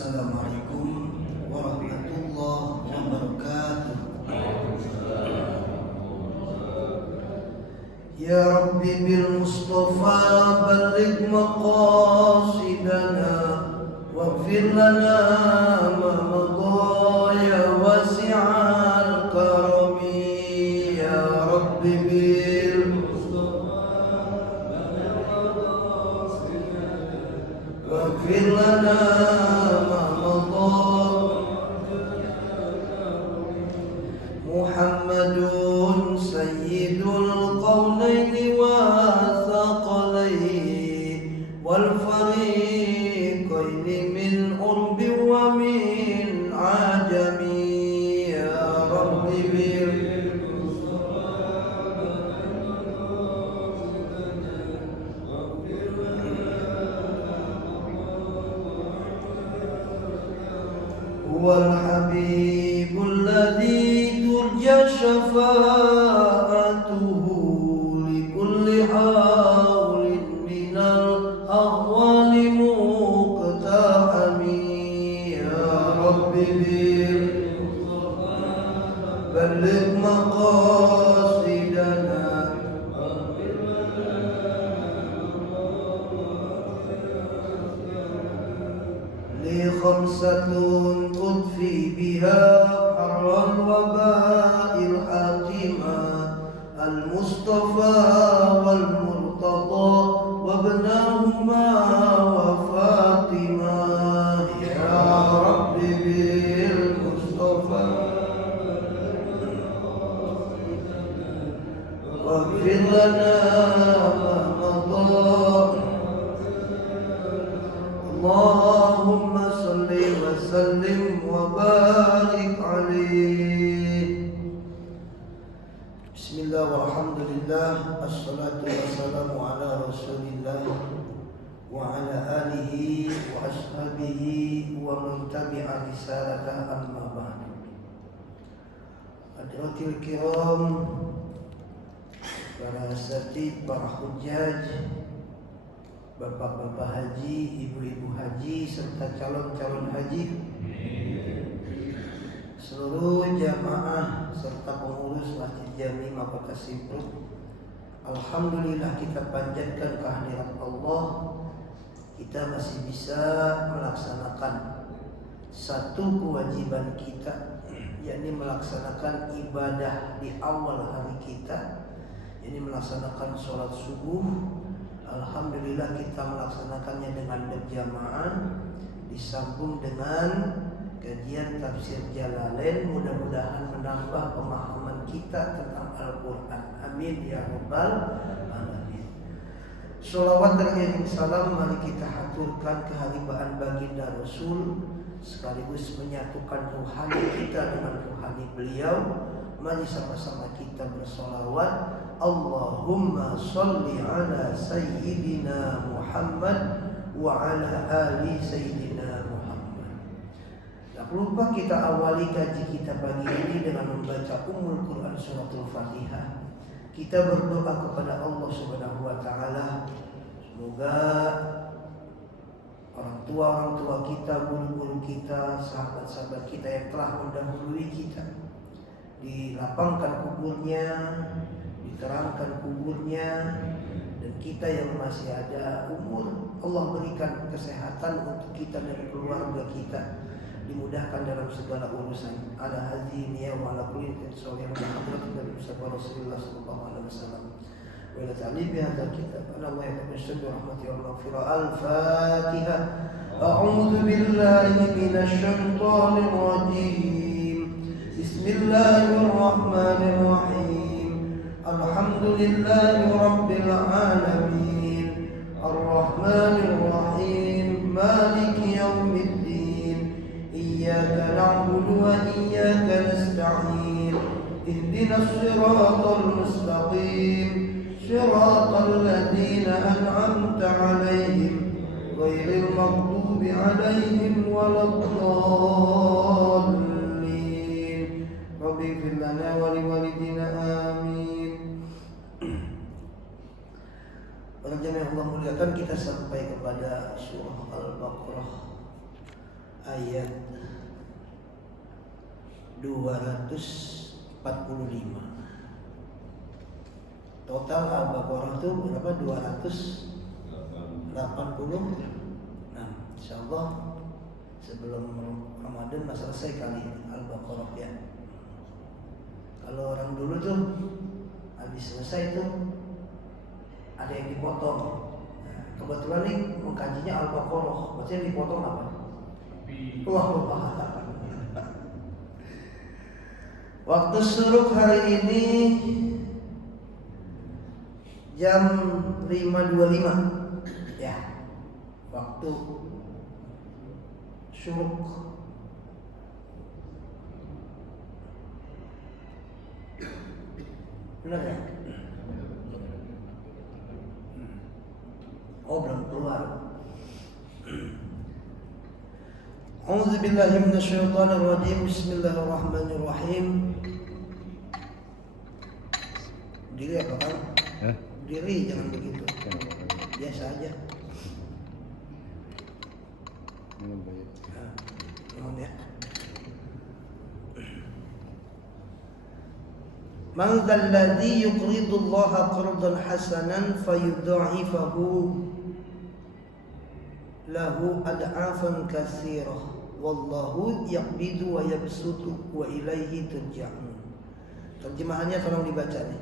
Assalamualaikum warahmatullahi wabarakatuh. Ya Rabbi bil Mustafa balligh maqasidana waghfir lana ma madha ya wasi'al karami. Ya Rabbi bil Mustafa balligh maqasidana waghfir lana Muhammadun sayyidul qawlaini wa thaqalaini wal fariqaini min urbi wa min ajami. Ya Rabbi bil huwal habibul ladzi turja syafa'atuhu likulli hawlin minal ahwali muqtahami. Ya Rabbi bil balligh maqasidana li khamsatun tudfi biha harran waba'il hatima al-Mustafa wal Murtada wabnahuma wa Fatima. Ya Rabbi bil Mustafa waghfir lana ma madha. Allahumma salli wa sallim wa barik alaihi. Bismillah walhamdulillah, assalatu wassalamu ala rasulillah wa ala alihi wa ashabihi wa man tabi'a risalata amma ba'd. Hadratil kiram, para asatid, para hujjaj, bapak-bapak haji, ibu-ibu haji, serta calon-calon haji, seluruh jamaah serta pengurus Masjid Jami Kota Simpruk. Alhamdulillah kita panjatkan kehadirat Allah, kita masih bisa melaksanakan satu kewajiban kita, yakni melaksanakan ibadah di awal hari kita, yakni melaksanakan sholat subuh. Alhamdulillah kita melaksanakannya dengan berjamaah, disambung dengan kajian tafsir Jalalain. Mudah-mudahan menambah pemahaman kita tentang Al-Quran. Amin ya rabbal alamin. Sholawat dan salam mari kita haturkan keharibaan baginda Rasul, sekaligus menyatukan ruhani kita dengan ruhani beliau. Mari sama-sama kita bersolawat. Allahumma salli ala Sayyidina Muhammad wa ala ali Sayyidina Muhammad. Tak lupa kita awali kaji kita pagi ini dengan membaca Ummul Quran Suratul Fatihah. Kita berdoa kepada Allah Subhanahu wa taala, semoga orang tua kita, guru-guru kita, sahabat-sahabat kita yang telah mendahului kita, dilapangkan kuburnya, diterangkan kuburnya, dan kita yang masih ada umur, Allah berikan kesehatan untuk kita dan keluarga kita, dimudahkan dalam segala urusan. Ala hadzi ya wa ala kulli shay'in qadir. Nabi Rasulullah sallallahu alaihi wasallam. Wa la ta'lim bi hadzal kitab ana wa yatamassalu rahmati wa maghfirah. Al-Fatihah. A'udzu billahi minasy syaithanir rajim. Bismillahirrahmanirrahim. Alhamdulillahi rabbil alamin. Ar-Rahmanir Rahim. Maliki yaumiddin. Iyyaka na'budu wa iyyaka nasta'in. Ihdinas siratal mustaqim. Siratal ladzina an'amta 'alaihim ghairil maghdubi 'alaihim waladdallin. Rabbi ighfir lana wa liwalidina amin. Para jemaah yang Allah muliakan, kita sampai kepada surah Al-Baqarah ayat 245. Total Al-Baqarah itu berapa? 286. Insyaallah sebelum Ramadan selesai kali Al-Baqarah ya. Kalau orang dulu tuh habis selesai tuh ada yang dipotong. Nah, kebetulan nih mengkajinya Al-Baqarah, berarti yang dipotong apa? Wah. Waktu syuruk hari ini jam 5.25 ya. Waktu syuruk. Benar ya? Oh, belum keluar. A'udzu billahi minasyaitonir rajim. Bismillahirrahmanirrahim. Diri apa kan? Diri, jangan begitu. Biasa aja. Ya. Man dzalladzi yuqridullaha qardan hasanan fayudha'ifahu lahu ad'afan katsirah wallahu yaqbidu wa yabsutu wa ilaihi turja'un. Terjemahannya tolong dibaca nih.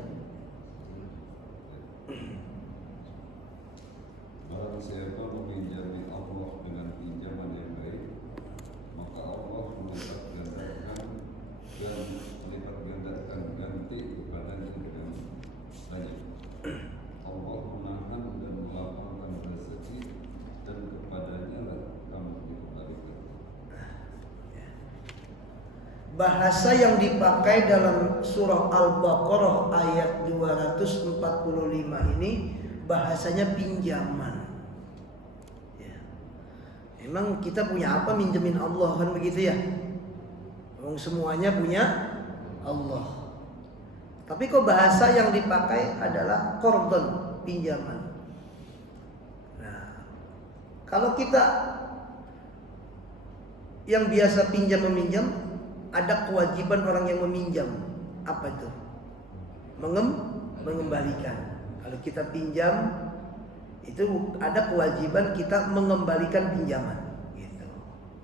Barang siapa meminjami Allah dengan pinjaman yang baik, maka Allah melipat gandakan dan melipat gandakan ganti kepadanya dengan banyak. Allah menahan dan melapangkan rezeki dan kepadanya lah kamu dikembalikan. Bahasa yang dipakai dalam surah Al-Baqarah ayat 245 ini bahasanya pinjaman. Ya. Emang kita punya apa minjemin Allah, kan begitu ya? Emang semuanya punya Allah. Tapi kok bahasa yang dipakai adalah qardun, pinjaman. Nah, kalau kita yang biasa pinjam meminjam, ada kewajiban orang yang meminjam. Apa itu? Mengembalikan. Kalau kita pinjam, itu ada kewajiban kita mengembalikan pinjaman. Gitu.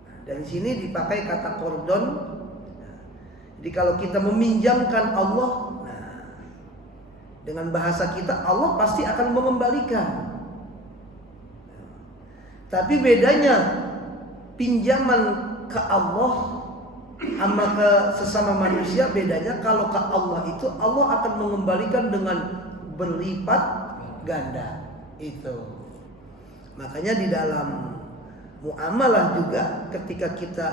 Nah, dari sini dipakai kata qardun. Nah, jadi kalau kita meminjamkan Allah, nah, dengan bahasa kita Allah pasti akan mengembalikan. Nah, tapi bedanya pinjaman ke Allah sama ke sesama manusia, bedanya kalau ke Allah itu Allah akan mengembalikan dengan berlipat ganda. Itu makanya di dalam muamalah juga ketika kita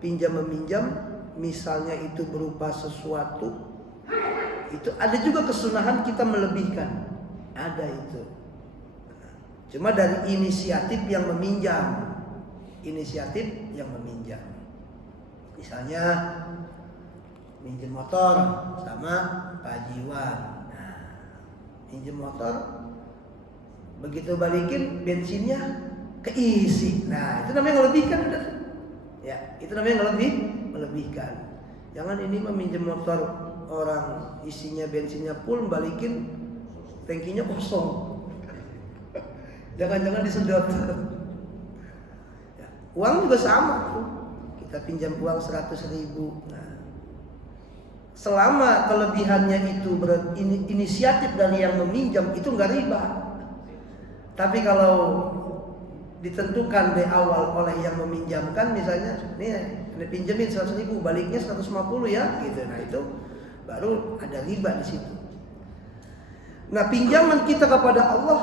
pinjam meminjam, misalnya itu berupa sesuatu, itu ada juga kesunahan kita melebihkan, ada itu. Cuma dari inisiatif yang meminjam, misalnya minjem motor sama Pak Jiwan. Pinjam motor, begitu balikin bensinnya keisi. Nah, itu namanya ngelebihkan, udah. Ya, itu namanya melebihkan. Jangan ini meminjam motor orang isinya bensinnya full, balikin tangkinya kosong. Jangan-jangan disedot. Ya, uang juga sama. Kita pinjam uang 100.000. Nah, selama kelebihannya itu inisiatif dari yang meminjam, itu nggak riba. Tapi kalau ditentukan dari awal oleh yang meminjamkan, misalnya nih pinjemin 100.000, baliknya 150 ya, gitu. Nah itu baru ada riba di situ. Nah pinjaman kita kepada Allah,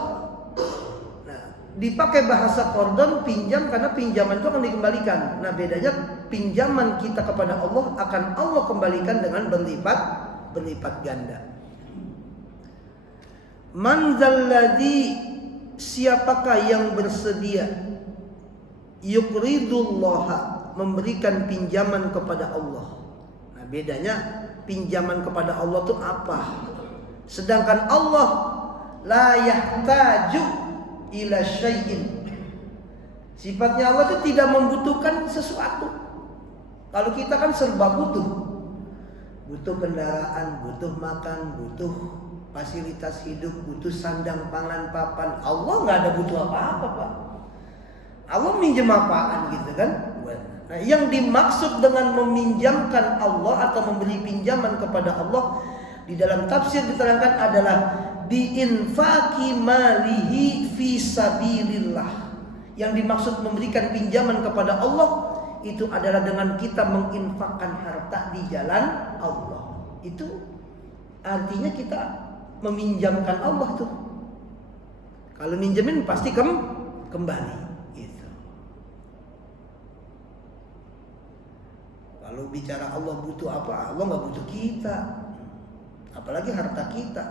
nah dipakai bahasa qardun, pinjam, karena pinjaman itu akan dikembalikan. Nah bedanya pinjaman kita kepada Allah akan Allah kembalikan dengan berlipat ganda. Man dzalladzi, siapakah yang bersedia, yuqridullaha, memberikan pinjaman kepada Allah. Nah bedanya pinjaman kepada Allah itu apa? Sedangkan Allah la yahtaju ila syai'in, Sifatnya Allah itu tidak membutuhkan sesuatu. Kalau kita kan serba butuh. Butuh kendaraan, butuh makan, butuh fasilitas hidup, butuh sandang, pangan, papan. Allah nggak ada butuh apa-apa, Pak. Allah minjem apaan gitu kan? Nah, yang dimaksud dengan meminjamkan Allah atau memberi pinjaman kepada Allah di dalam tafsir diterangkan adalah biinfaqi malihi fi sabilillah. Yang dimaksud memberikan pinjaman kepada Allah itu adalah dengan kita menginfakkan harta di jalan Allah. Itu artinya kita meminjamkan Allah tuh. Kalau minjemin pasti kembali gitu. Kalau bicara Allah butuh apa? Allah nggak butuh kita. Apalagi harta kita.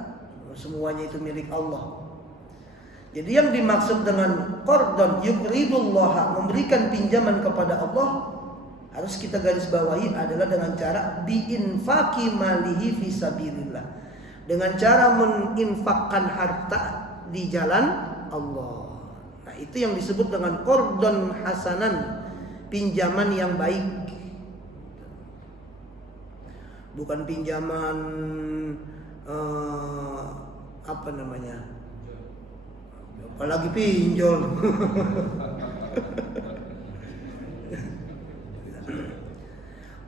Semuanya itu milik Allah. Jadi yang dimaksud dengan qardun yuqridullah, memberikan pinjaman kepada Allah, harus kita garis bawahi adalah dengan cara biinfaqi malihi fi sabilillah. Dengan cara menginfakkan harta di jalan Allah. Nah, itu yang disebut dengan qardun hasanan, pinjaman yang baik. Bukan pinjaman apa namanya? Apalagi pinjol.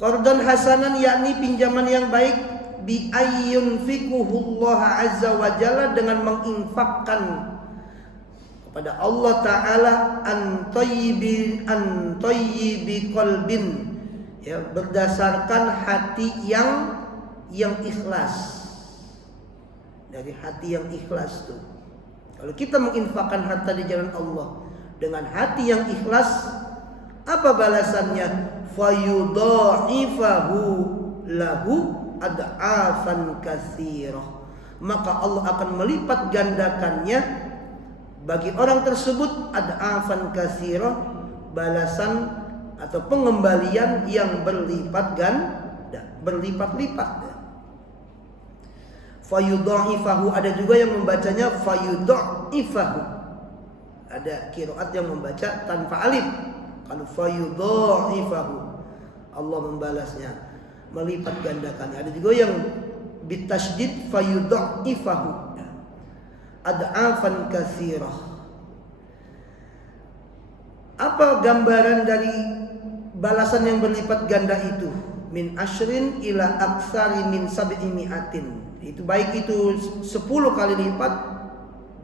Qardun hasanan yakni pinjaman yang baik bi ayyunfikuhullah azza wa jalla, dengan menginfakkan kepada Allah taala an tayyibi qalbin, ya, berdasarkan hati yang ikhlas. Dari hati yang ikhlas tuh. Kalau kita menginfakkan harta di jalan Allah dengan hati yang ikhlas, apa balasannya? Fayudha'ifahu lahu ad'afan katsirah. Maka Allah akan melipat gandakannya bagi orang tersebut ad'afan katsirah, balasan atau pengembalian yang berlipat ganda, berlipat-lipat. Fayudha'ifahu, ada juga yang membacanya fayudha'ifahu. Ada qiraat yang membaca tanpa alif. Kalau fayudha'ifahu, Allah membalasnya, melipat gandakannya. Ada juga yang bitasydid fayudha'ifahu, ad'afan katsirah. Apa gambaran dari balasan yang berlipat ganda itu? Min asyrin ila aktsari min sab'i mi'atin. Itu baik itu 10 kali lipat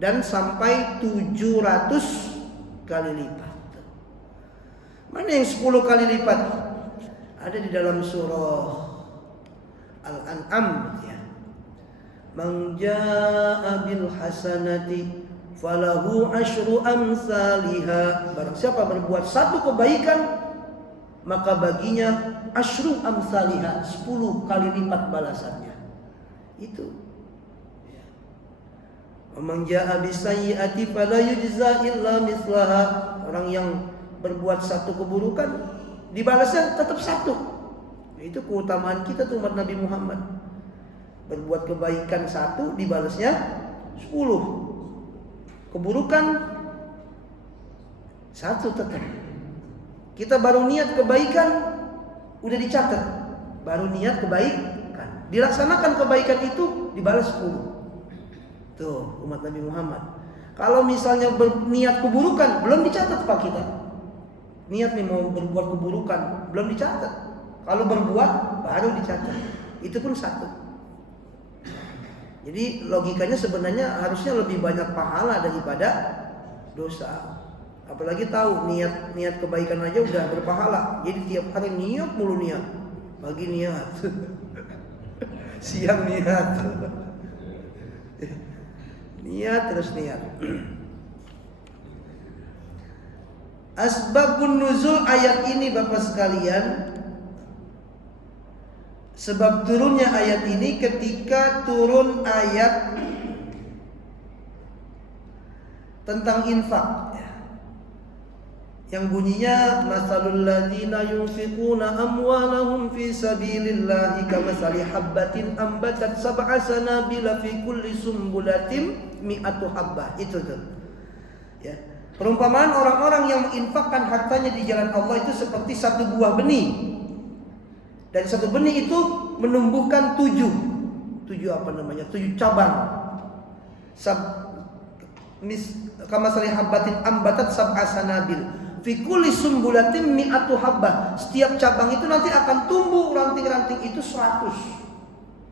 dan sampai 700 kali lipat. Mana yang 10 kali lipat? Ada di dalam surah Al-An'am, ya. Man jaa'a bil hasanati falahu asyru amsalihha. Barang siapa berbuat satu kebaikan, maka baginya asyru amsalihha, 10 kali lipat balasannya. Itu. Man jaa'a bisayyi'ati fala yujza illa mislaha. Orang yang berbuat satu keburukan, dibalasnya tetap satu. Itu keutamaan kita tuh umat Nabi Muhammad. Berbuat kebaikan satu, dibalasnya 10. Keburukan satu tetap. Kita baru niat kebaikan, udah dicatat. Baru niat kebaikan, dilaksanakan kebaikan itu, dibalas 10. Tuh umat Nabi Muhammad. Kalau misalnya berniat keburukan, belum dicatat Pak kita. Niat nih mau berbuat keburukan, belum dicatat. Kalau berbuat, baru dicatat. Itu pun satu. Jadi logikanya sebenarnya harusnya lebih banyak pahala daripada dosa. Apalagi tahu niat kebaikan aja udah berpahala. Jadi tiap hari niat mulu niat. Pagi niat. Siang niat. Niat terus niat. Asbabun nuzul ayat ini Bapak sekalian, sebab turunnya ayat ini ketika turun ayat tentang infak, yang bunyinya masalul ladzina yunfiquna amwalahum fi sabilillahi kamathali habbatin ambatat sab'a sanabila fi kulli sumbulatin mi'atu habbah. Itu tuh. Ya. Perumpamaan orang-orang yang menginfakkan hartanya di jalan Allah itu seperti satu buah benih. Dan satu benih itu menumbuhkan 7 cabang. Kama sari habbatin ambatat sab'a sanabil. Fi kulli sumbulatin mi'atu habbah. Setiap cabang itu nanti akan tumbuh ranting-ranting itu 100.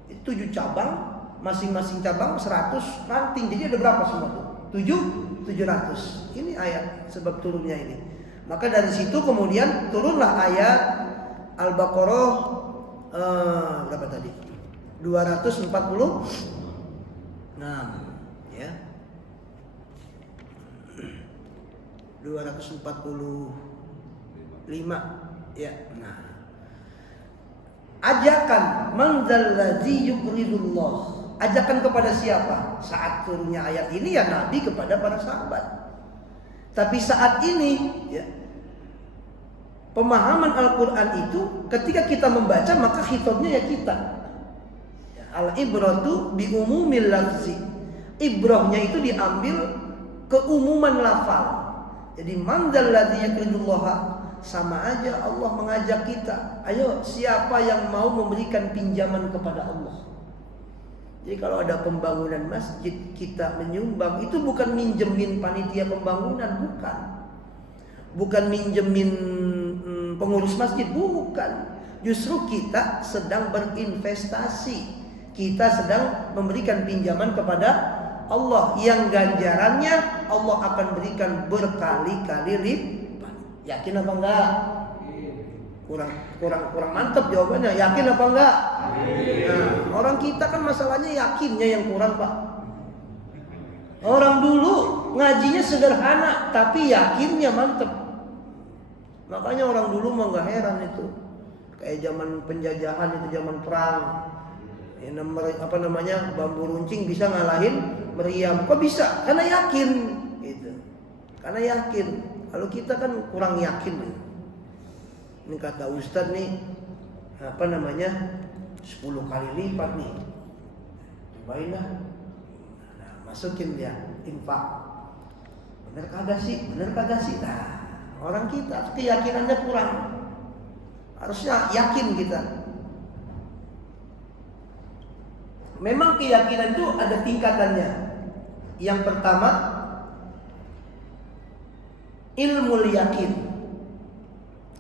Itu 7 cabang, masing-masing cabang 100 ranting. Jadi ada berapa semua tuh? 700. Ini ayat sebab turunnya ini. Maka dari situ kemudian turunlah ayat Al-Baqarah berapa tadi? 240. Nah, ya. 245. Ya, nah. Ajakan man dzalladzi yuqridullah. Ajakan kepada siapa? Saat turunnya ayat ini ya Nabi kepada para sahabat. Tapi saat ini ya, pemahaman Al-Quran itu ketika kita membaca maka khitabnya ya kita. Al-ibratu bi umumil lafzi. Ibrahnya itu diambil keumuman lafal. Jadi man dzalladzi yuqridullah, sama aja Allah mengajak kita. Ayo, siapa yang mau memberikan pinjaman kepada Allah? Jadi kalau ada pembangunan masjid kita menyumbang, itu bukan minjemin panitia pembangunan, bukan minjemin pengurus masjid, bukan. Justru kita sedang berinvestasi, kita sedang memberikan pinjaman kepada Allah yang ganjarannya Allah akan berikan berkali-kali lipat. Yakin apa enggak? Kurang mantap jawabannya. Yakin apa enggak? Nah, orang kita kan masalahnya yakinnya yang kurang, Pak. Orang dulu ngajinya sederhana tapi yakinnya mantap. Makanya orang dulu mah enggak heran itu. Kayak zaman penjajahan itu, zaman perang. Bambu runcing bisa ngalahin meriam. Kok bisa? Karena yakin gitu. Karena yakin. Kalau kita kan kurang yakin. Ini kata Ustadz nih 10 kali lipat nih. Cobain lah. Nah, masukin dia infak. Bener kagak sih? Nah, orang kita keyakinannya kurang. Harusnya yakin kita. Memang keyakinan itu ada tingkatannya. Yang pertama, ilmu yakin.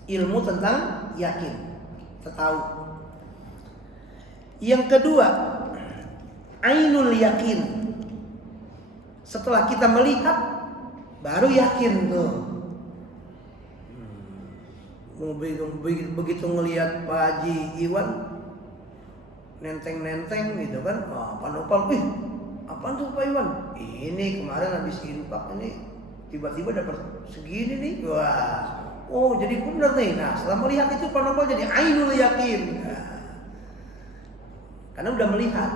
Ilmu tentang yakin, kita tahu. Yang kedua, ainul yakin. Setelah kita melihat, baru yakin tuh. Begitu ngelihat Pak Haji Iwan nenteng gitu kan, panopal, apaan tuh Pak Iwan? Ini kemarin habis infak ini tiba-tiba dapat segini nih, wah. Oh, jadi benar nih. Nah, setelah melihat itu panopal jadi ainul yakin. Nah, karena udah melihat.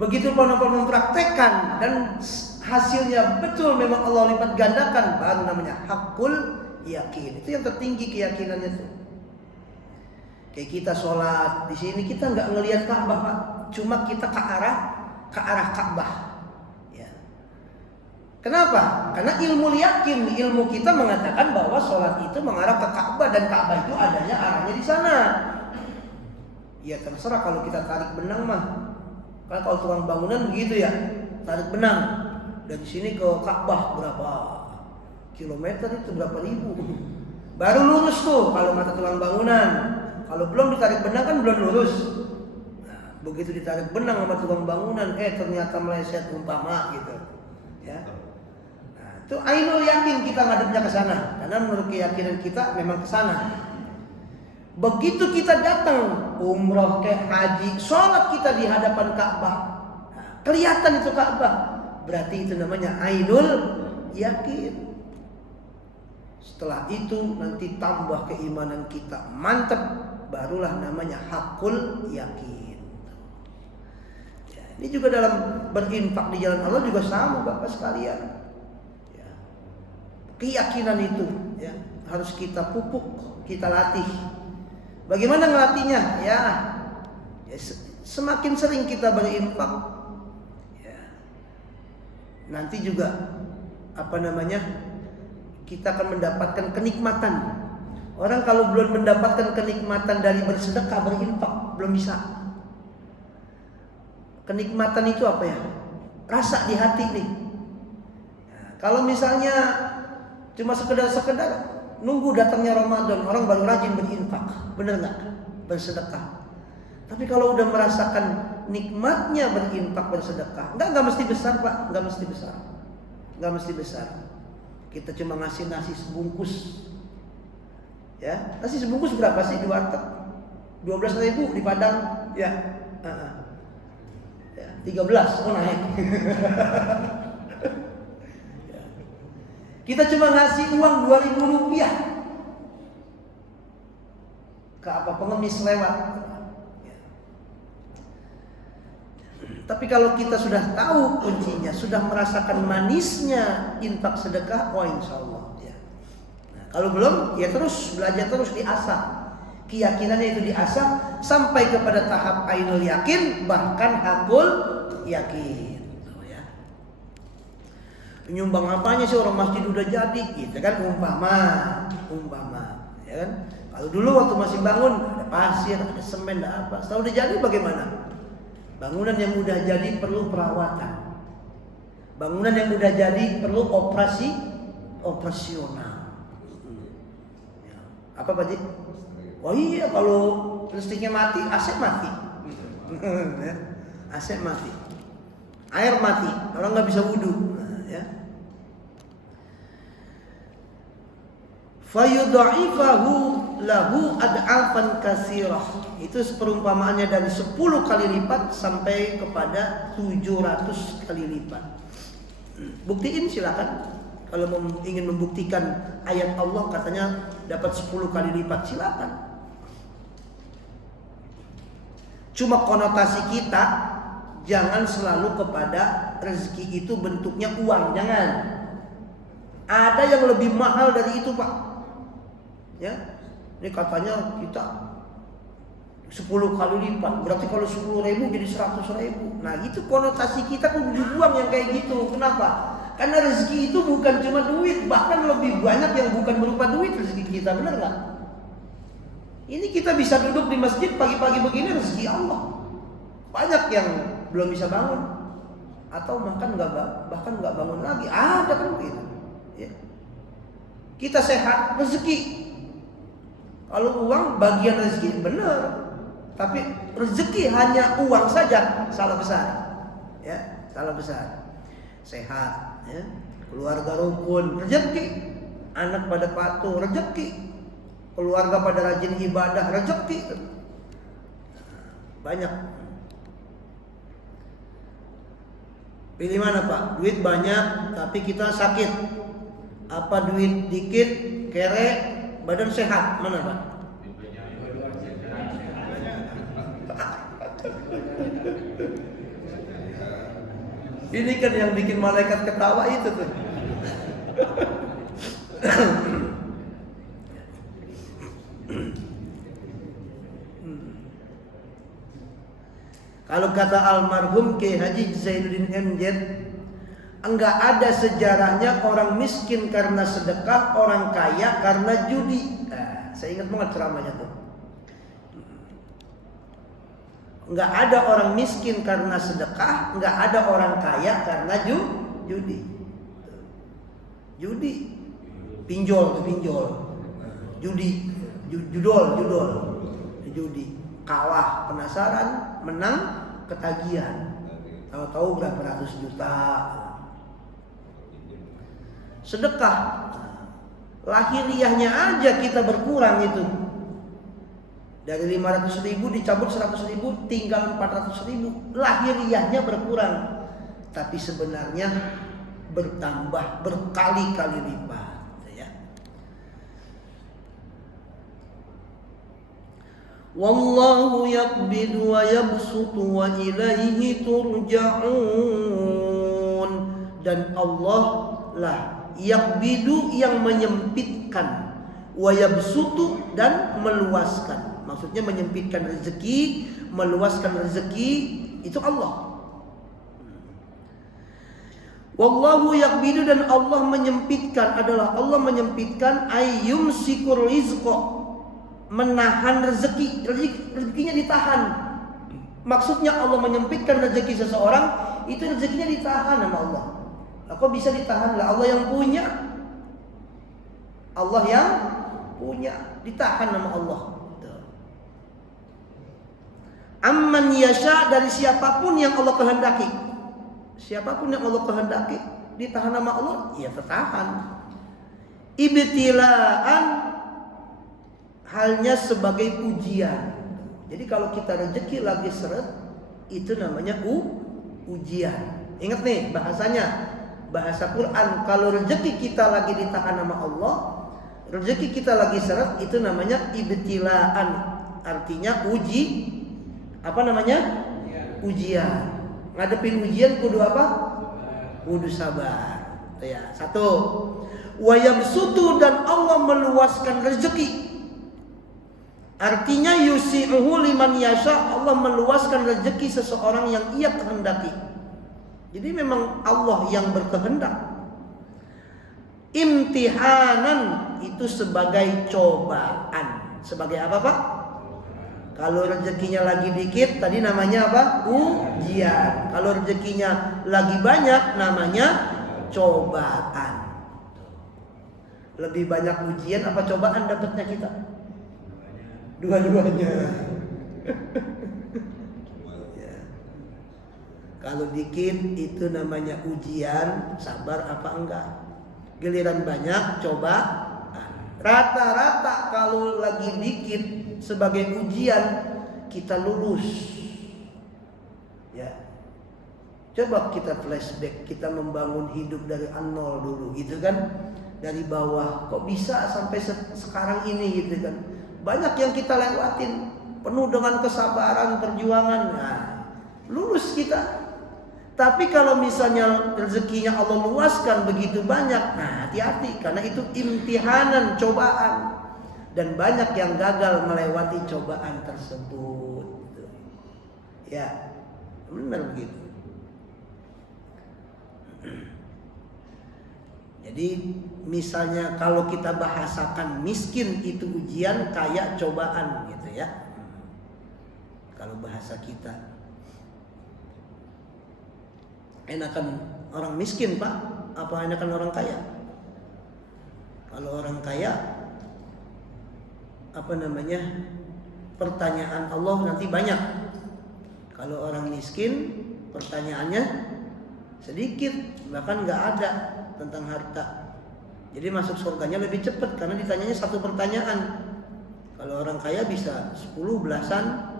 Begitu panopal mempraktekkan dan hasilnya betul memang Allah lipat gandakan, baru namanya hakul yakin. Itu yang tertinggi keyakinannya tuh. Kayak kita sholat di sini kita nggak ngelihat Ka'bah, Pak. Cuma kita ke arah Ka'bah. Kenapa? Karena ilmu yakin, ilmu kita mengatakan bahwa sholat itu mengarah ke Ka'bah dan Ka'bah itu adanya arahnya di sana. Ya terserah kalau kita tarik benang mah. Kan kalau tukang bangunan begitu ya, tarik benang dari sini ke Ka'bah berapa kilometer itu, berapa ribu. Baru lurus tuh kalau mata tukang bangunan. Kalau belum ditarik benang kan belum lurus. Nah, begitu ditarik benang sama tukang bangunan, ternyata meleset umpama gitu. Ya. Itu ainul yakin kita ngadepnya ke sana. Karena menurut keyakinan kita memang ke sana. Begitu kita datang umroh ke haji, sholat kita di hadapan Ka'bah, kelihatan itu Ka'bah, berarti itu namanya ainul yakin. Setelah itu nanti tambah keimanan kita mantap, barulah namanya hakul yakin. Ya, ini juga dalam berinfak di jalan Allah juga sama Bapak sekalian. Keyakinan itu ya harus kita pupuk, kita latih. Bagaimana ngelatihnya? Ya semakin sering kita berinfak, ya, nanti juga kita akan mendapatkan kenikmatan. Orang kalau belum mendapatkan kenikmatan dari bersedekah, berinfak, belum bisa. Kenikmatan itu apa ya? Rasa di hati nih. Kalau misalnya cuma sekedar nunggu datangnya Ramadan, orang baru rajin berinfak, bener nggak? Bersedekah. Tapi kalau udah merasakan nikmatnya berinfak, bersedekah, nggak mesti besar pak, nggak mesti besar. Kita cuma ngasih nasi sebungkus, ya nasi sebungkus berapa sih di warteg? 12.000 di Padang, ya, 13, oh naik. Kita cuma ngasih uang 2.000 rupiah ke pengemis lewat. Tapi kalau kita sudah tahu kuncinya, sudah merasakan manisnya infak sedekah, oh insya Allah. Ya. Nah, kalau belum, ya terus belajar, terus diasah. Keyakinannya itu diasah sampai kepada tahap ainul yakin, bahkan hakul yakin. Ya. Penyumbang apanya sih, orang masjid udah jadi, gitu kan, umpama, ya kan? Kalau dulu waktu masih bangun ada pasir, ada semen, ada apa. Setelah udah jadi bagaimana? Bangunan yang udah jadi perlu perawatan. Bangunan yang udah jadi perlu operasional. Apa Pak Ji? Oh iya, kalau listriknya mati, AC mati. AC mati. Air mati, orang nggak bisa wudu. Ya. Fayudha'ifahu lahu ad'afan katsirah. Itu perumpamaannya dari 10 kali lipat sampai kepada 700 kali lipat. Buktiin silakan. Kalau ingin membuktikan ayat Allah katanya dapat 10 kali lipat, silakan. Cuma konotasi kita jangan selalu kepada rezeki itu bentuknya uang, jangan. Ada yang lebih mahal dari itu, Pak. Ya. Ini katanya kita 10 kali lipat, berarti kalau 10.000 jadi 100.000. Nah itu konotasi kita kudu dibuang yang kayak gitu. Kenapa? Karena rezeki itu bukan cuma duit, bahkan lebih banyak yang bukan berupa duit rezeki kita, benar nggak? Ini kita bisa duduk di masjid pagi-pagi begini, rezeki Allah. Banyak yang belum bisa bangun, atau bahkan nggak bangun lagi. Ada kan begitu. Ya. Kita sehat, rezeki. Kalau uang bagian rezeki, benar. Tapi rezeki hanya uang saja, salah besar. Ya, salah besar. Sehat, ya. Keluarga rukun, rezeki. Anak pada patuh, rezeki. Keluarga pada rajin ibadah, rezeki. Banyak. Pilih mana Pak? Duit banyak, tapi kita sakit. Apa duit dikit, kere, badan sehat, mana Pak? Ini kan yang bikin malaikat ketawa itu tuh. Kalau kata almarhum Kiai Haji Zainuddin MZ, enggak ada sejarahnya orang miskin karena sedekah, orang kaya karena judi. Saya ingat banget ceramahnya tuh. Enggak ada orang miskin karena sedekah, enggak ada orang kaya karena judi. Judi, pinjol. Judi, judol. Judi, kalah, penasaran, menang, ketagihan. Tahu-tahu berapa ratus juta. Sedekah, lahiriahnya aja kita berkurang itu. Dari 500.000 dicabut 100.000, tinggal 400.000. Lahiriahnya berkurang, tapi sebenarnya bertambah berkali-kali lipat. Ya. Wallahu yaqbidu wa yabsutu wa ilaihi turja'un. Dan Allah lah yaqbidu yang menyempitkan, wa yabsutu dan meluaskan. Maksudnya menyempitkan rezeki, meluaskan rezeki, itu Allah. Wallahu yaqbidu, dan Allah menyempitkan, adalah Allah menyempitkan ayyumsikur rizqa, menahan rezeki. Rezekinya ditahan. Maksudnya Allah menyempitkan rezeki seseorang, itu rezekinya ditahan sama Allah. Lah kok bisa ditahan? Lah Allah yang punya. Allah yang punya, ditahan sama Allah. Amman yasha, dari siapapun yang Allah kehendaki. Siapapun yang Allah kehendaki ditahan sama Allah, ya tertahan. Ibtilaan, halnya sebagai ujian. Jadi kalau kita rezeki lagi seret, itu namanya ujian. Ingat nih bahasanya, bahasa Quran. Kalau rezeki kita lagi ditahan sama Allah, rezeki kita lagi seret, itu namanya ibtilaan. Artinya apa namanya? Ujian. Ngadepin ujian kudu apa? Kudu sabar. Ya, satu. Wa yabsutu, dan Allah meluaskan rezeki. Artinya yusi'uhu liman yasha, Allah meluaskan rezeki seseorang yang ia kehendaki. Jadi memang Allah yang berkehendak. Imtihanan, itu sebagai cobaan. Sebagai apa, Pak? Kalau rezekinya lagi dikit, tadi namanya apa? Ujian. Kalau rezekinya lagi banyak, namanya cobaan. Lebih banyak ujian apa cobaan dapatnya kita? Dua-duanya. Ya. Kalau dikit itu namanya ujian, sabar apa enggak? Giliran banyak, coba. Rata-rata kalau lagi dikit sebagai ujian, kita lulus. Ya. Coba kita flashback, kita membangun hidup dari nol dulu gitu kan. Dari bawah, kok bisa sampai sekarang ini gitu kan. Banyak yang kita lewatin, penuh dengan kesabaran, perjuangan. Nah, lulus kita. Tapi kalau misalnya rezekinya Allah luaskan begitu banyak, nah hati-hati, karena itu imtihanan, cobaan. Dan banyak yang gagal melewati cobaan tersebut. Ya, benar begitu. Jadi misalnya kalau kita bahasakan miskin itu ujian, kaya cobaan gitu ya. Kalau bahasa kita. Enakan orang miskin, Pak, apa enakan orang kaya? Kalau orang kaya, apa namanya, pertanyaan Allah nanti banyak. Kalau orang miskin, pertanyaannya sedikit, bahkan nggak ada tentang harta. Jadi masuk surganya lebih cepat karena ditanyanya satu pertanyaan. Kalau orang kaya bisa 10 belasan.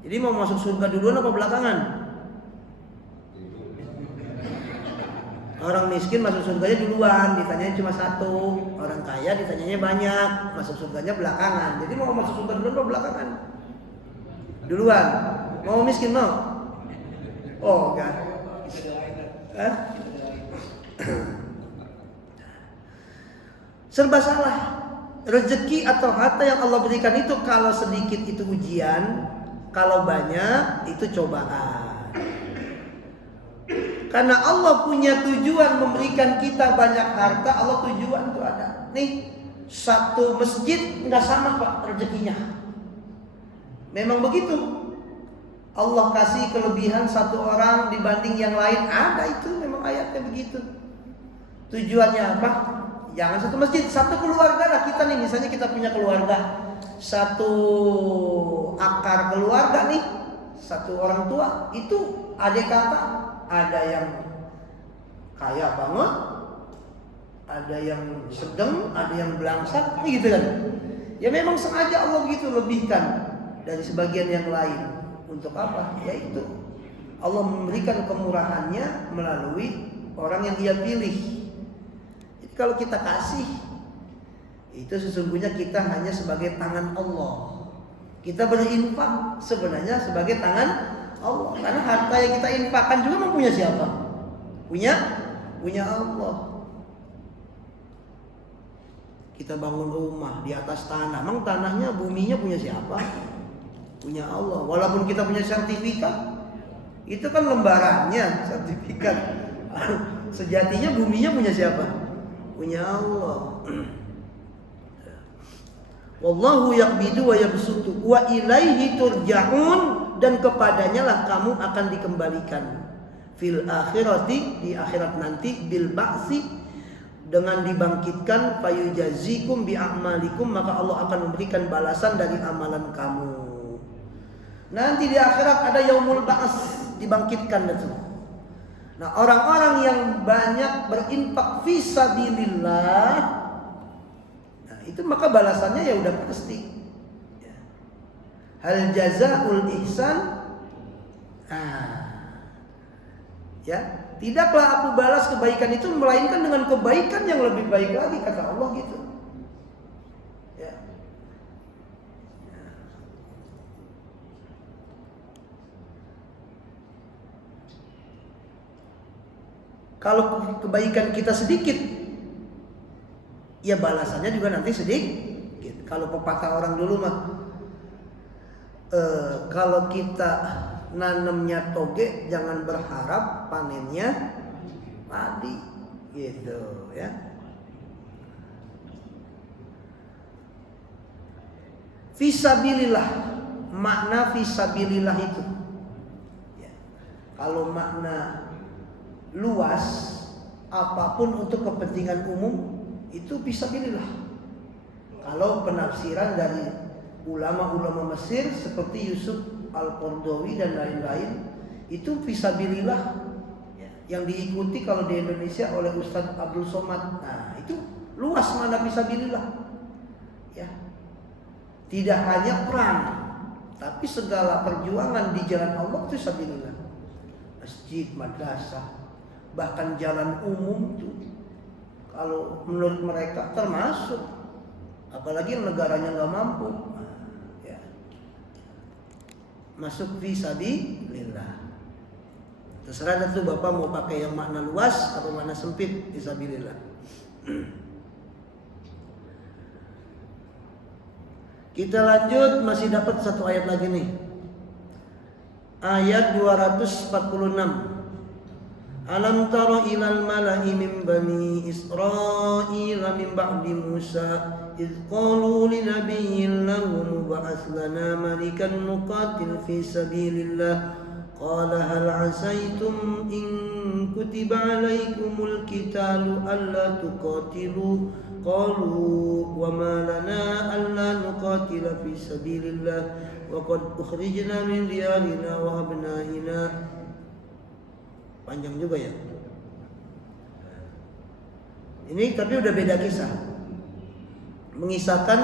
Jadi mau masuk surga duluan apa belakangan? Orang miskin masuk surganya duluan, ditanyanya cuma satu. Orang kaya ditanyanya banyak, masuk surganya belakangan. Jadi mau masuk surga duluan apa belakangan? Duluan. Mau miskin mau? Oh enggak. Serba salah. Rezeki atau harta yang Allah berikan itu, kalau sedikit itu ujian, kalau banyak itu cobaan. Karena Allah punya tujuan memberikan kita banyak harta. Allah tujuan itu ada. Nih, satu masjid nggak sama, Pak, rezekinya. Memang begitu. Allah kasih kelebihan satu orang dibanding yang lain. Ada itu, memang ayatnya begitu. Tujuannya apa? Jangan satu masjid, satu keluarga lah kita nih. Misalnya kita punya keluarga, satu akar keluarga nih, satu orang tua, itu adik kakak. Ada yang kaya banget, ada yang sedang, ada yang belangsak, gitu kan. Ya memang sengaja Allah gitu lebihkan dari sebagian yang lain. Untuk apa? Yaitu Allah memberikan kemurahannya melalui orang yang Dia pilih. Jadi kalau kita kasih, itu sesungguhnya kita hanya sebagai tangan Allah. Kita berinfak sebenarnya sebagai tangan Allah. Karena harta yang kita infakkan juga mempunyai siapa? Punya Allah. Kita bangun rumah di atas tanah, emang tanahnya, buminya punya siapa? Punya Allah. Walaupun kita punya sertifikat, itu kan lembarannya sertifikat. Sejatinya buminya punya siapa? Punya Allah. Wallahu yaqbidu wa yabsutu wa ilaihi turja'un, dan kepadanya lah kamu akan dikembalikan. Fil akhirati, di akhirat nanti, bil ba'si, dengan dibangkitkan, fayujazikum bi a'malikum, maka Allah akan memberikan balasan dari amalan kamu. Nanti di akhirat ada yaumul ba's, dibangkitkan itu. Nah, orang-orang yang banyak berinfak fi sabilillah, nah itu maka balasannya ya udah pasti. Hal jazaul ihsan, ya, tidaklah aku balas kebaikan itu melainkan dengan kebaikan yang lebih baik lagi, kata Allah gitu. Ya. Kalau kebaikan kita sedikit, ya balasannya juga nanti sedikit. Kalau pepatah orang dulu mah, kalau kita nanemnya toge, jangan berharap panennya padi, gitu ya. Fisabilillah, makna fisabilillah itu, ya. Kalau makna luas, apapun untuk kepentingan umum, itu fisabilillah. Kalau penafsiran dari ulama-ulama Mesir seperti Yusuf Al-Qaradawi dan lain-lain, itu fisabilillah yang diikuti kalau di Indonesia oleh Ustadz Abdul Somad. Nah, itu luas mana fisabilillah, ya. Tidak hanya perang, tapi segala perjuangan di jalan Allah itu fisabilillah. Masjid, madrasah, bahkan jalan umum tuh, kalau menurut mereka termasuk, apalagi negaranya nggak mampu, ya, masuk fisabilillah. Terserah tuh Bapak mau pakai yang makna luas atau makna sempit fisabilillah. Kita lanjut, masih dapat satu ayat lagi nih. Ayat 246. Alam tara ilal mala'i min bani Israil min ba'di Musa idh qalu li nabiyyin lahum ba'ath lana malikan nuqatil fi sabilillah qala hal 'asaytum in kutiba 'alaykumul qitalu alla tuqatilu qalu wa ma lana alla nuqatila fi sabilillah wa qad ukhrijna min diyarina wa abnaina. Panjang juga ya. Ini tapi udah beda kisah. Mengisahkan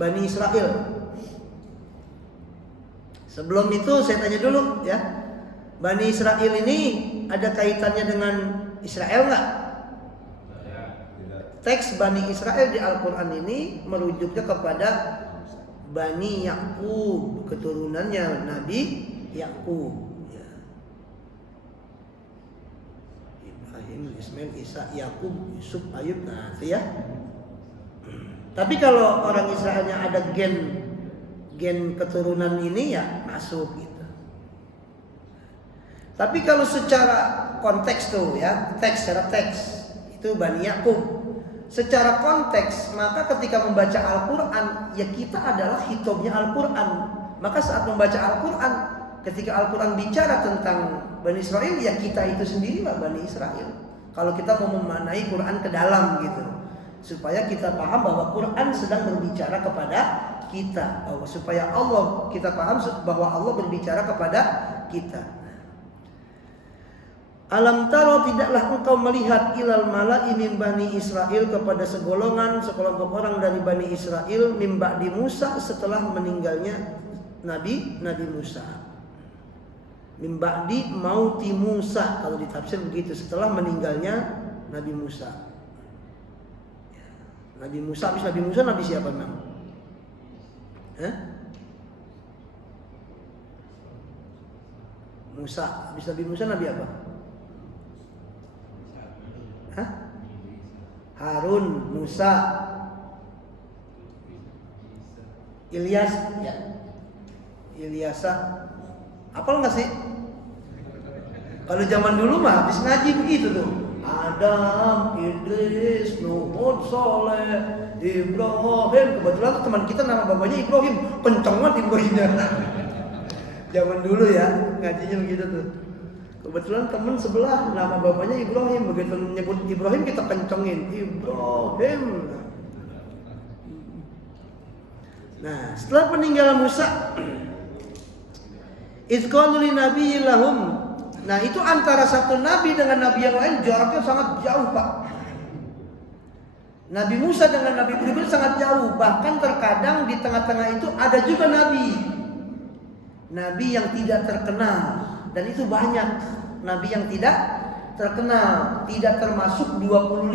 Bani Israel. Sebelum itu saya tanya dulu ya. Bani Israel ini ada kaitannya dengan Israel nggak? Teks Bani Israel di Al-Quran ini merujuknya kepada Bani Yakub, keturunannya Nabi Yakub. Ismail, Isa, Yakub, Yusuf, Ayub, nah itu ya. Tapi kalau orang Israelnya ada gen keturunan ini ya masuk gitu. Tapi kalau secara konteks tuh ya, secara teks itu Bani Yakub. Secara konteks, maka ketika membaca Al-Quran, ya kita adalah hitobnya Al-Quran. Maka saat membaca Al-Quran, ketika Al-Quran bicara tentang Bani Israel, ya kita itu sendirilah Bani Israel. Kalau kita mau memaknai Quran ke dalam gitu, supaya kita paham bahwa Quran sedang berbicara kepada kita, bahwa supaya Allah kita paham bahwa Allah berbicara kepada kita. Alam taro, tidaklah engkau melihat ilal mala'i min bani Israel, kepada sekelompok orang dari Bani Israel min ba'di Musa, setelah meninggalnya Nabi Musa. Min ba'di mauti Musa, kalau ditafsir begitu, setelah meninggalnya Nabi Musa. Nabi Musa, habis Nabi Musa Nabi siapa memang? Musa, habis Nabi Musa Nabi apa? Harun, Musa, Ilyas, ya. Ilyasa. Apal nggak sih? Kalau zaman dulu mah habis ngaji begitu tuh. Adam, Idris, Nuh, Soleh, Ibrahim. Kebetulan teman kita nama bapaknya Ibrahim, kenceng banget Ibrahimnya. Zaman dulu ya, ngajinya begitu tuh. Kebetulan teman sebelah nama bapaknya Ibrahim, begitu nyebut Ibrahim kita kencengin Ibrahim. Nah, setelah peninggalan Musa, iz qalu li nabiyyin lahum. Nah, itu antara satu nabi dengan nabi yang lain jaraknya sangat jauh, Pak. Nabi Musa dengan Nabi Ibrahim sangat jauh, bahkan terkadang di tengah-tengah itu ada juga nabi yang tidak terkenal, dan itu banyak nabi yang tidak terkenal, tidak termasuk 25.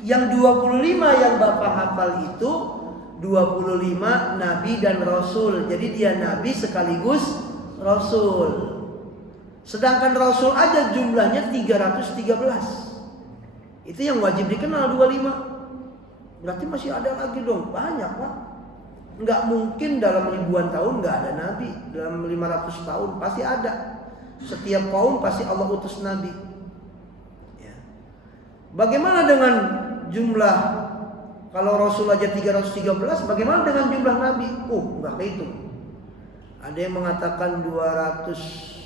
Yang 25 yang Bapak hafal itu 25 nabi dan rasul. Jadi dia nabi sekaligus rasul. Sedangkan rasul aja jumlahnya 313. Itu yang wajib dikenal 25. Berarti masih ada lagi dong, banyak Pak. Enggak mungkin dalam ribuan tahun enggak ada nabi. Dalam 500 tahun pasti ada. Setiap kaum pasti Allah utus nabi. Ya. Bagaimana dengan jumlah? Kalau rasul aja 313, bagaimana dengan jumlah nabi? Enggak kehitung. Ada yang mengatakan 200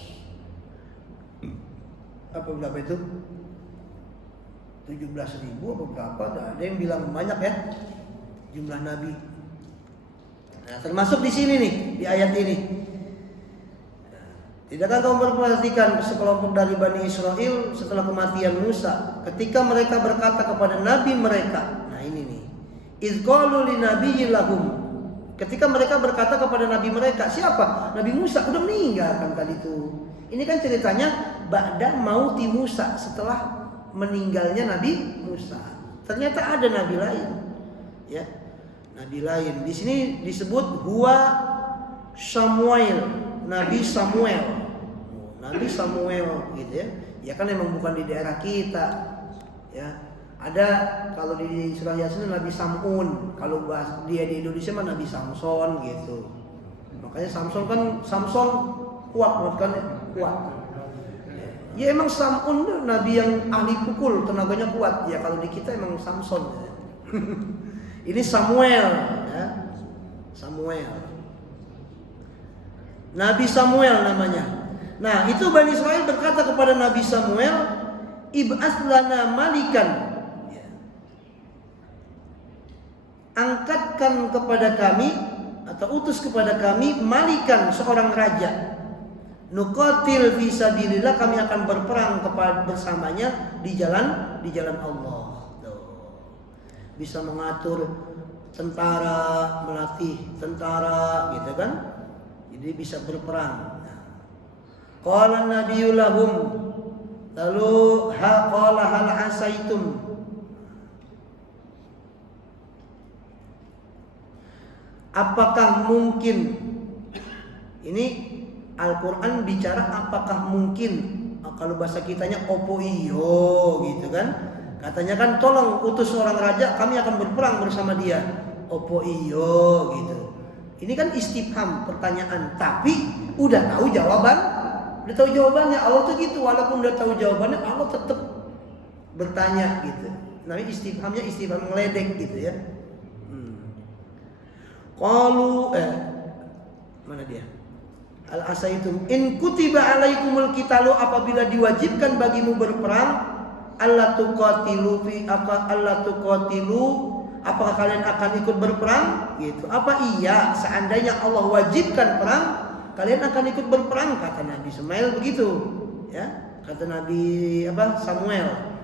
berapa itu? 17.000 atau berapa? Ada yang bilang banyak ya jumlah nabi. Nah, termasuk di sini nih, di ayat ini. Tidakkah kamu memperhatikan sekelompok dari Bani Israel setelah kematian Musa, ketika mereka berkata kepada nabi mereka. Nah, ini nih. Iz qalu li nabiyyin lahum. Ketika mereka berkata kepada nabi mereka, siapa? Nabi Musa udah meninggal kan tadi itu. Ini kan ceritanya ba'da mauti Musa, setelah meninggalnya Nabi Musa. Ternyata ada nabi lain. Ya. Nabi lain. Di sini disebut huwa Samuel, Nabi Samuel. Nabi Samuel gitu ya. Ya kan emang bukan di daerah kita. Ya. Ada kalau di surah Yasin Nabi Samun, kalau dia di Indonesia mah Nabi Samson gitu. Makanya Samson kuat kan, kuat. Ya emang Samun nabi yang ahli pukul, tenaganya kuat. Ya kalau di kita emang Samson. Ya. Ini Samuel, ya. Samuel. Nabi Samuel namanya. Nah, itu Bani Israel berkata kepada Nabi Samuel, "Ib'ats lana malikan." Ya. Angkatkan kepada kami atau utus kepada kami malikan, seorang raja. Nuqatil fi sabilillah, kami akan berperang bersamanya di jalan Allah. Tuh. Bisa mengatur tentara, melatih tentara gitu kan. Jadi bisa berperang. Qala nabiyyu lahum, lalu qala hal asaitum, apakah mungkin, ini Al-Quran bicara apakah mungkin, kalau bahasa kitanya opo iyo gitu kan. Katanya kan tolong utus seorang raja, kami akan berperang bersama dia. Opo iyo gitu. Ini kan istifham, pertanyaan, tapi udah tahu jawabannya. Allah tuh gitu, walaupun udah tahu jawabannya Allah tetap bertanya gitu. Namanya istifhamnya istifham ngeledek gitu ya. Qalu mana dia? Al-asaitum in kutiba alaikumul qitalu, apabila diwajibkan bagimu berperang, alla tuqatilu fi alla tuqatilu, apakah kalian akan ikut berperang gitu. Apa iya seandainya Allah wajibkan perang, kalian akan ikut berperang, kata Nabi Samuel begitu ya, kata Nabi Samuel.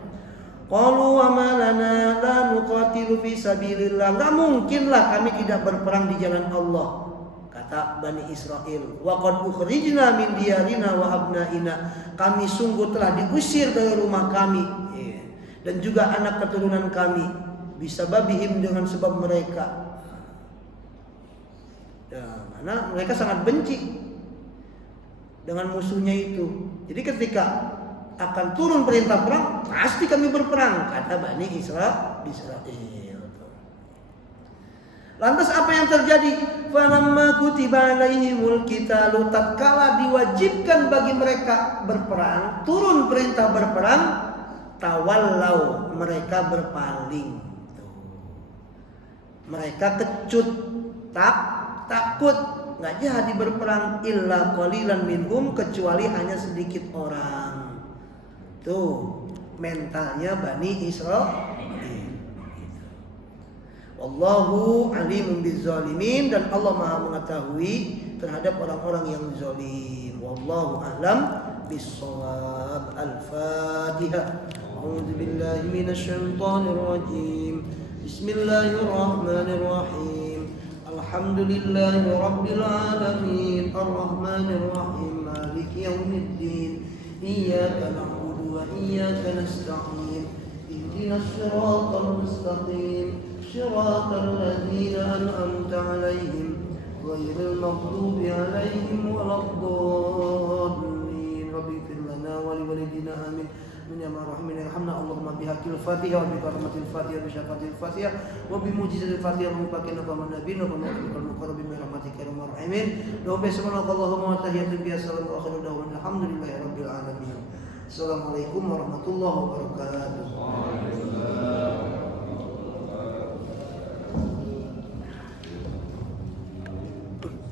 Qalu amalana la nuqatilu fi sabilillah, enggak mungkinlah kami tidak berperang di jalan Allah, kata Bani Israel. Wa qad ukhrijna min diyarina wa abnaina, kami sungguh telah diusir dari rumah kami dan juga anak keturunan kami, bisababihim, dengan sebab mereka. Ya, mana mereka sangat benci dengan musuhnya itu. Jadi ketika akan turun perintah perang, pasti kami berperang, kata Bani Israel. Lantas apa yang terjadi? Falamma kutiba alaihimul qitalu, tatkala diwajibkan bagi mereka berperang, turun perintah berperang, Tawallau, mereka berpaling. Mereka kecut, takut, nggak jadi berperang. Illa qalilan minhum, kecuali hanya sedikit orang. Tuh mentalnya Bani Israil. Wallahu alimun bizzalimin, dan Allah Maha mengetahui terhadap orang-orang yang zalim. Wallahu a'lam bissawab. Al-Fatihah. A'udzu billahi minasy syaithanir rajim. Bismillahirrahmanirrahim. Alhamdulillahi rabbil alamin. Arrahmanir rahim. Maliki yaumiddin. Iyyaka na'budu wa iyyaka nasta'in. Ihdinas siratal mustaqim. صراط الذين أنعمت عليهم غير المغضوب عليهم ولا الضالين. رب اغفر لنا ولوالدينا آمين. من يا الراحمين ارحمنا اللهم بحق الفاتحة وبكرامة الفاتحة وبشفاعة الفاتحة وبمعجزة الفاتحة ومباركنا كما نبينا ونبيك المقربين برحمتك يا أرحم الراحمين. سبحانك اللهم وتحية بها السلام وآخر دعوانا الحمد لله رب العالمين. Assalamualaikum warahmatullahi wabarakatuh.